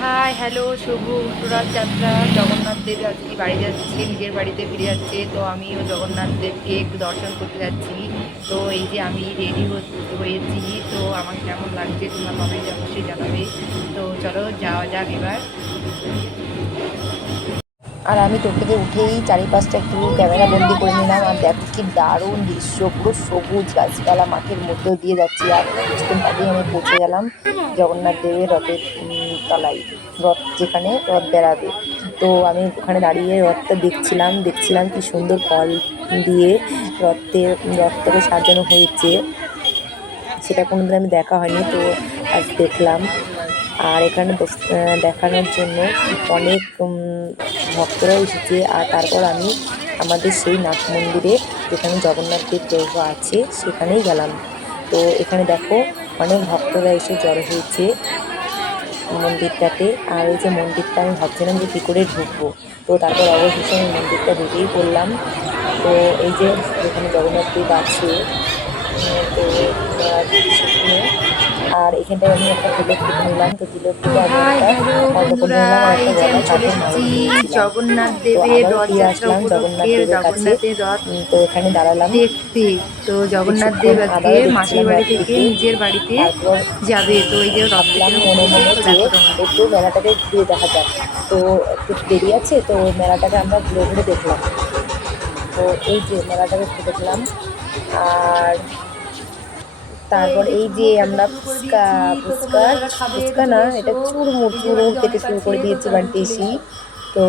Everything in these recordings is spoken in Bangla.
হাই হ্যালো শুভ রথযাত্রা জগন্নাথ দেব আজকে বাড়ি যাচ্ছে, নিজের বাড়িতে ফিরে যাচ্ছে। তো আমিও জগন্নাথ দেবকে একটু দর্শন করতে যাচ্ছি। তো এই যে আমি রেডি হয়েছি, তো আমার কেমন লাগছে, তোমরা কমেন্ট অবশ্যই জানাবে। তো চলো যাওয়া যাক এবার। আর আমি টোটোতে উঠেই চারিপাশটা একটু ক্যামেরা বন্দি করে নিলাম, আর দেখো কি দারুণ দৃশ্য, পুরো সবুজ গাছপালা মাঠের মধ্যেও দিয়ে যাচ্ছি। আর কিছুক্ষণ আগেই আমি পৌঁছে গেলাম জগন্নাথ দেবের রথের তলায়, রথ যেখানে রথ বেড়াবে। তো আমি ওখানে দাঁড়িয়ে রথটা দেখছিলাম দেখছিলাম কি সুন্দর ফল দিয়ে রথে রথটাকে সাজানো হয়েছে। সেটা কোনোদিন আমি দেখা হয়নি, তো আজ দেখলাম। আর এখানে দেখানোর জন্য অনেক ভক্তরা এসেছে। আর তারপর আমি আমাদের সেই নাথ মন্দিরে যেখানে জগন্নাথ দেব আছে, সেখানেই গেলাম। তো এখানে দেখো অনেক ভক্তরা এসে জড়ো হয়েছে মন্দিরটাতে। আর এই যে মন্দিরটা আমি ভাবছিলাম যে কী করে ঢুকবো। তো তারপর অবশেষে আমি মন্দিরটা ঢুকেই পড়লাম। তো এই যে যেখানে জগন্নাথ দেব আছে, তো সেখানে আর এখানটায় আমি একটা তিলক কেটে নিলাম। তো তিলক। জগন্নাথ দেবের রথযাত্রা জগন্নাথ উপলক্ষে জগন্নাথের রথ তো এখানে দাঁড়ালাম। দেখতে। তো জগন্নাথ দেব আজকে মাসির দেখছিলাম বাড়ি থেকে নিজের বাড়িতে যাবে। তো এই যে রথ মনে মনে একটু মেলাটাকে ঘুরে দেখা যাক। তো একটু দেরি আছে তো মেলাটাকে আমরা ঘুরে ঘুরে দেখলাম। তো এই যে মেলাটাকে ঘুরে দেখলাম। আর তারপর এই যে আমরা ফুচকা ফুচকা ফুচকা না এটা চুরমুর চুরমুর খেতে শুরু করে দিয়েছি বাড়িতে এসি তো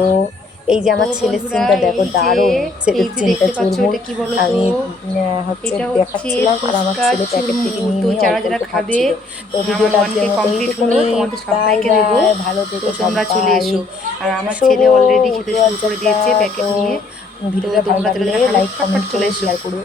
এই যে আমার ছেলের সিনটা দেখো দারুণ ছেলের সিনটা চুরমুর? আমি হচ্ছে দেখাচ্ছিলাম আর আমার ছেলে প্যাকেট থেকে। নিয়ে নিয়ে যারা যারা খাবে, তো ভিডিওটা আজকের মতো হলো। তোমাদের সবাইকে দেবো। ভালো থেকো তোমরা চলে এসো আর আমার ছেলে অলরেডি খেতে শুরু করে দিয়েছে প্যাকেট নিয়ে ভিডিওটা ভালো তোমরা লাগলে লাইক কমেন্ট চলে। শেয়ার করো